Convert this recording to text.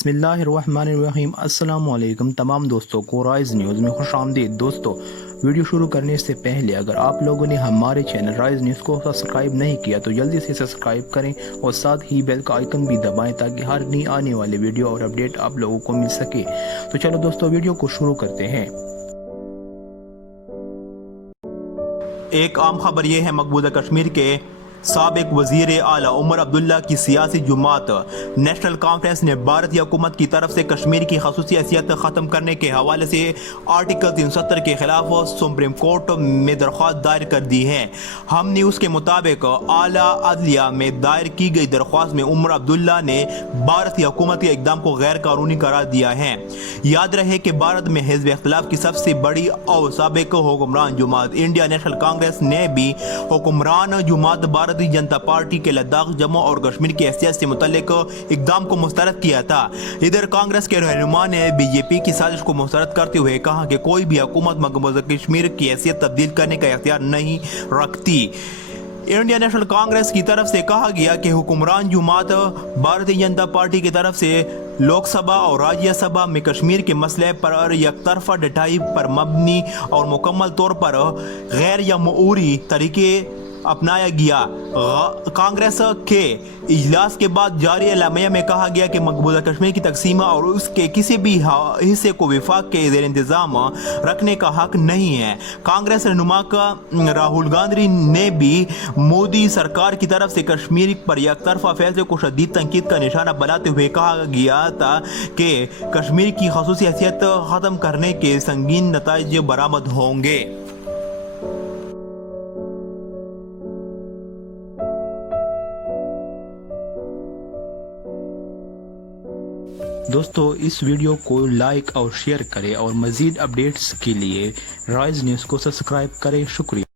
बिस्मिल्लाहिर्रहमानिर्रहीम। अस्सलामु अलैकुम तमाम दोस्तों को राइज न्यूज़ में खुश आमदीद। दोस्तों, वीडियो शुरू करने से पहले अगर आप लोगों ने हमारे चैनल राइज न्यूज़ को सब्सक्राइब नहीं किया तो जल्दी से सब्सक्राइब करें और साथ ही बेल का आइकन भी दबाएं ताकि हर नई आने वाले वीडियो और अपडेट आप लोगों को मिल सके। तो चलो दोस्तों, वीडियो को शुरू करते हैं। एक आम खबर ये है, मकबूजा कश्मीर के साबिक वजीर आला उमर अब्दुल्ला की सियासी जुमात नेशनल कॉन्फ्रेंस ने भारतीय हुकूमत की तरफ से कश्मीर की खसूसी हैसियत ख़त्म करने के हवाले से आर्टिकल 370 के खिलाफ सुप्रीम कोर्ट में दरख्वास्त दायर कर दी है। हम न्यूज़ के मुताबिक आला अदलिया में दायर की गई दरख्वास्त में उमर अब्दुल्ला ने भारतीय हुकूमत के इक़दाम को गैर कानूनी करार दिया है। याद रहे कि भारत में हिज़्ब इख्तिलाफ की सबसे बड़ी और साबिक हुक्मरान जुमात इंडिया नेशनल कांग्रेस ने भी हुक्मरान जुमात भारतीय जनता पार्टी के लद्दाख, जम्मू और कश्मीर की हैसियत से मुतल्लिक इक़दाम को मुस्तरद किया था। इधर कांग्रेस के रहनुमा ने बीजेपी की साजिश को मुस्तरद करते हुए कहा कि कोई भी हुकूमत मकबूजा कश्मीर की हैसियत तब्दील करने का इख्तियार नहीं रखती। इंडियन नेशनल कांग्रेस की तरफ से कहा गया कि हुक्मरान जुमात भारतीय जनता पार्टी की तरफ से लोकसभा और राज्यसभा में कश्मीर के मसले पर यकतरफा डटाई पर मबनी और मुकम्मल तौर पर गैर जमहूरी तरीके अपनाया गया। कांग्रेस के इजलास के बाद जारी एलामिया में कहा गया कि मकबूजा कश्मीर की तकसीम और उसके किसी भी हिस्से को विफाक के ज़ेर इंतज़ाम रखने का हक नहीं है। कांग्रेस रहनुमा का राहुल गांधी ने भी मोदी सरकार की तरफ से कश्मीर पर एकतरफा फैसले को शदीद तनकीद का निशाना बनाते हुए कहा गया था कि कश्मीर की खसूसी हैसियत ख़त्म करने के संगीन नताइज बरामद होंगे। दोस्तों, इस वीडियो को लाइक और शेयर करें और मज़ीद अपडेट्स के लिए राइज न्यूज़ को सब्सक्राइब करें। शुक्रिया।